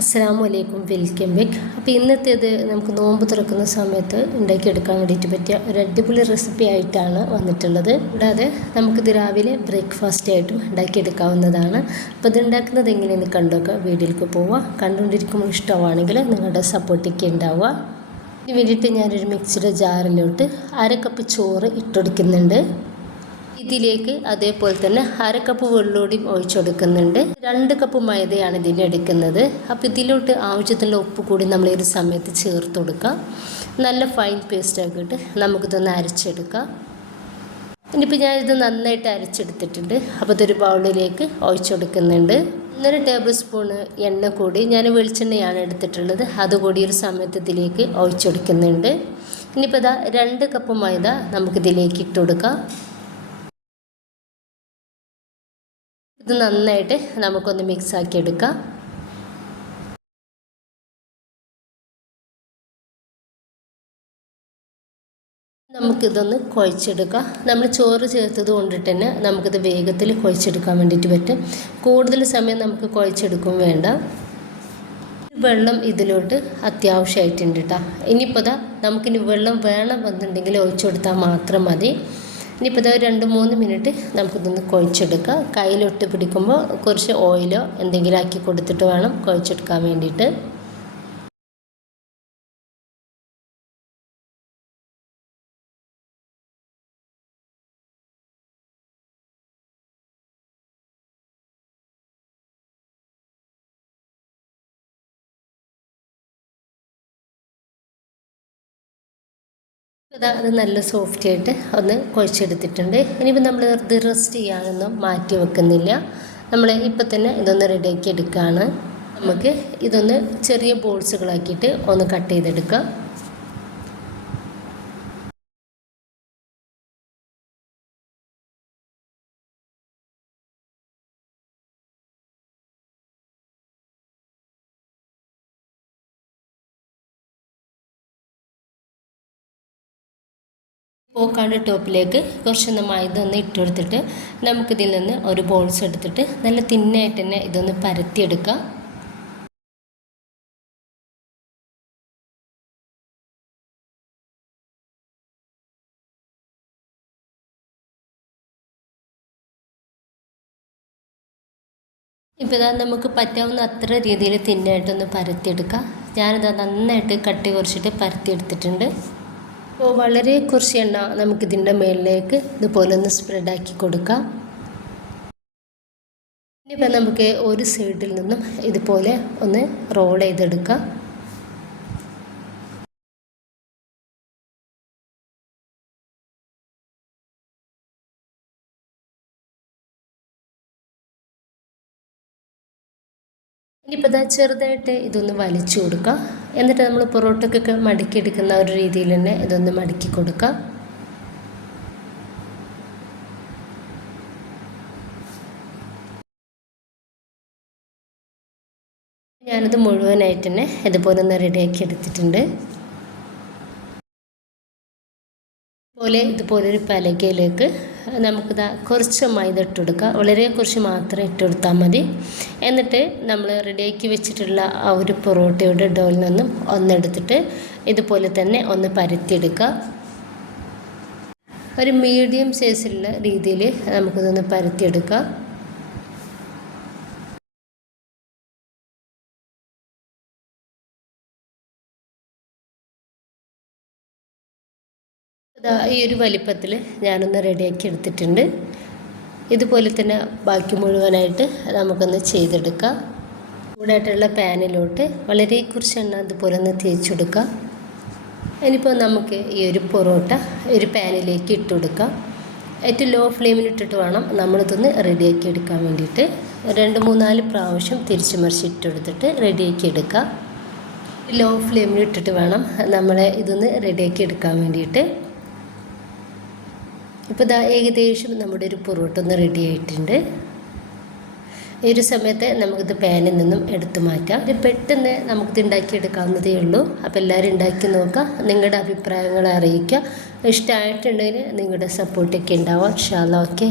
അസ്സലാമു അലൈക്കും, welcome back. അപ്പോൾ ഇന്നത്തേത് നമുക്ക് നോമ്പ് തുറക്കുന്ന സമയത്ത് ഉണ്ടാക്കിയെടുക്കാൻ വേണ്ടിയിട്ട് പറ്റിയ ഒരു അടിപൊളി റെസിപ്പി ആയിട്ടാണ് വന്നിട്ടുള്ളത്. കൂടാതെ നമുക്കിത് രാവിലെ ബ്രേക്ക്ഫാസ്റ്റ് ആയിട്ടും ഉണ്ടാക്കിയെടുക്കാവുന്നതാണ്. അപ്പോൾ ഇത് ഉണ്ടാക്കുന്നത് എങ്ങനെയെന്ന് കണ്ടൊക്കെ വീഡിയോയിലേക്ക് പോവുക. കണ്ടുകൊണ്ടിരിക്കുമ്പോൾ ഇഷ്ടമാണെങ്കിൽ നിങ്ങളുടെ സപ്പോർട്ടൊക്കെ ഉണ്ടാവുക. ഇതിന് വേണ്ടിയിട്ട് ഞാനൊരു മിക്സിയുടെ ജാറിലോട്ട് 1/2 കപ്പ് ചോറ് ഇട്ടുകൊടുക്കുന്നുണ്ട്. ഇതിലേക്ക് അതേപോലെ തന്നെ 1/2 കപ്പ് വെള്ളോടിയും ഒഴിച്ചെടുക്കുന്നുണ്ട്. 2 കപ്പ് മൈദയാണ് ഇതിന് എടുക്കുന്നത്. അപ്പോൾ ഇതിലോട്ട് ആവശ്യത്തിനുള്ള ഉപ്പ് കൂടി നമ്മൾ ഈ ഒരു സമയത്ത് ചേർത്ത് കൊടുക്കുക. നല്ല ഫൈൻ പേസ്റ്റ് ആക്കിയിട്ട് നമുക്കിതൊന്ന് അരച്ചെടുക്കാം. ഇനിയിപ്പോൾ ഞാനിത് നന്നായിട്ട് അരച്ചെടുത്തിട്ടുണ്ട്. അപ്പോൾ ഇതൊരു ബൗളിലേക്ക് ഒഴിച്ചെടുക്കുന്നുണ്ട്. 1.5 ടേബിൾ സ്പൂണ് എണ്ണ കൂടി, ഞാൻ വെളിച്ചെണ്ണയാണ് എടുത്തിട്ടുള്ളത്, അതുകൂടി ഒരു സമയത്ത് ഇതിലേക്ക് ഒഴിച്ചെടുക്കുന്നുണ്ട്. ഇനിയിപ്പോൾ ഇതാ 2 കപ്പ് മൈദ നമുക്കിതിലേക്ക് ഇട്ട് കൊടുക്കാം. ഇത് നന്നായിട്ട് നമുക്കൊന്ന് മിക്സാക്കി എടുക്കാം. നമുക്കിതൊന്ന് കുഴച്ചെടുക്കാം. നമ്മൾ ചോറ് ചേർത്തത് കൊണ്ടിട്ട് തന്നെ നമുക്കിത് വേഗത്തിൽ കുഴച്ചെടുക്കാൻ വേണ്ടിയിട്ട് പറ്റും. കൂടുതൽ സമയം നമുക്ക് കുഴച്ചെടുക്കും വേണ്ട. വെള്ളം ഇതിലോട്ട് അത്യാവശ്യമായിട്ടുണ്ട് കേട്ടോ. ഇനിയിപ്പോൾ ഇതാ നമുക്കിനി വെള്ളം വേണമെന്നുണ്ടെങ്കിൽ ഒഴിച്ചു കൊടുത്താൽ മാത്രം മതി. ഇനിയിപ്പോൾ ഇതാ 2-3 മിനിറ്റ് നമുക്കിതൊന്ന് കുഴച്ചെടുക്കാം. കയ്യിലൊട്ട് പിടിക്കുമ്പോൾ കുറച്ച് ഓയിലോ എന്തെങ്കിലും ആക്കി കൊടുത്തിട്ട് വേണം കുഴച്ചെടുക്കാൻ വേണ്ടിയിട്ട്. അത് നല്ല സോഫ്റ്റ് ആയിട്ട് ഒന്ന് കുഴച്ചെടുത്തിട്ടുണ്ട്. ഇനിയിപ്പോൾ നമ്മൾ ഇത് റെസ്റ്റ് ചെയ്യാനൊന്നും മാറ്റി വെക്കുന്നില്ല. നമ്മൾ ഇപ്പം തന്നെ ഇതൊന്ന് റെഡിയാക്കി എടുക്കുകയാണ്. നമുക്ക് ഇതൊന്ന് ചെറിയ ബോൾസുകളാക്കിയിട്ട് ഒന്ന് കട്ട് ചെയ്തെടുക്കാം. പോക്കാണ്ട് ടോപ്പിലേക്ക് കുറച്ചൊന്ന് മൈദ ഒന്ന് ഇട്ട് കൊടുത്തിട്ട് നമുക്കിതിൽ നിന്ന് ഒരു ബോൾസ് എടുത്തിട്ട് നല്ല തിന്നായിട്ട് തന്നെ ഇതൊന്ന് പരത്തിയെടുക്കാം. ഇപ്പോൾ ഇതാ നമുക്ക് പറ്റാവുന്ന അത്ര രീതിയിൽ തിന്നായിട്ടൊന്ന് പരത്തിയെടുക്കാം. ഞാനിതാ നന്നായിട്ട് കട്ടി കുറച്ചിട്ട് പരത്തിയെടുത്തിട്ടുണ്ട്. അപ്പോൾ വളരെ കുറച്ച് എണ്ണ നമുക്കിതിൻ്റെ മുകളിലേക്ക് ഇതുപോലെ ഒന്ന് സ്പ്രെഡാക്കി കൊടുക്കാം. ഇനിയിപ്പോൾ നമുക്ക് ഒരു സൈഡിൽ നിന്നും ഇതുപോലെ ഒന്ന് റോൾ ചെയ്തെടുക്കാം. ഇനിയിപ്പോൾ ഇതാ ചെറുതായിട്ട് ഇതൊന്ന് വലിച്ചു കൊടുക്കാം. എന്നിട്ട് നമ്മൾ പൊറോട്ടയ്ക്കൊക്കെ മടക്കിയെടുക്കുന്ന ഒരു രീതിയിൽ തന്നെ ഇതൊന്ന് മടക്കി കൊടുക്കാം. ഞാനത് മുഴുവനായിട്ട് തന്നെ ഇതുപോലെ ഒന്ന് റെഡിയാക്കി എടുത്തിട്ടുണ്ട്. ഇതുപോലൊരു പലകയിലേക്ക് നമുക്കിതാ കുറച്ച് മൈദ ഇട്ട് കൊടുക്കുക. വളരെ കുറച്ച് മാത്രം ഇട്ട് കൊടുത്താൽ മതി. എന്നിട്ട് നമ്മൾ റെഡിയാക്കി വെച്ചിട്ടുള്ള ആ ഒരു പൊറോട്ടയുടെ ഡോയിൽ നിന്നും ഒന്നെടുത്തിട്ട് ഇതുപോലെ തന്നെ ഒന്ന് പരത്തിയെടുക്കുക. ഒരു മീഡിയം സൈസിലുള്ള രീതിയിൽ നമുക്കിതൊന്ന് പരത്തിയെടുക്കാം. ഈ ഒരു വലിപ്പത്തിൽ ഞാനൊന്ന് റെഡിയാക്കി എടുത്തിട്ടുണ്ട്. ഇതുപോലെ തന്നെ ബാക്കി മുഴുവനായിട്ട് നമുക്കൊന്ന് ചെയ്തെടുക്കാം. ചൂടായിട്ടുള്ള പാനിലോട്ട് വളരെ കുറച്ച് എണ്ണ ഇതുപോലെ ഒന്ന് തേച്ചെടുക്കാം. ഇനിയിപ്പോൾ നമുക്ക് ഈ ഒരു പൊറോട്ട ഒരു പാനിലേക്ക് ഇട്ട് കൊടുക്കാം. ഏറ്റവും ലോ ഫ്ലെയിമിലിട്ടിട്ട് വേണം നമ്മളിതൊന്ന് റെഡിയാക്കി എടുക്കാൻ വേണ്ടിയിട്ട്. 2-3-4 പ്രാവശ്യം തിരിച്ചു മറിച്ച് ഇട്ടെടുത്തിട്ട് റെഡിയാക്കി എടുക്കാം. ലോ ഫ്ലെയിമിലിട്ടിട്ട് വേണം നമ്മളെ ഇതൊന്ന് റെഡിയാക്കി എടുക്കാൻ വേണ്ടിയിട്ട്. ഇപ്പോൾ ഇതാ ഏകദേശം നമ്മുടെ ഒരു പൊറോട്ട ഒന്ന് റെഡി ആയിട്ടുണ്ട്. ഈ ഒരു സമയത്ത് നമുക്കിത് പാനിൽ നിന്നും എടുത്തു മാറ്റാം. ഇത് പെട്ടെന്ന് നമുക്കിത് ഉണ്ടാക്കിയെടുക്കാവുന്നതേ ഉള്ളൂ. അപ്പോൾ എല്ലാവരും ഉണ്ടാക്കി നോക്കുക, നിങ്ങളുടെ അഭിപ്രായങ്ങൾ അറിയിക്കുക. ഇഷ്ടമായിട്ടുണ്ടെങ്കിൽ നിങ്ങളുടെ സപ്പോർട്ടൊക്കെ ഉണ്ടാവുക. ഇൻഷാ അല്ലാഹ്. ഓക്കെ.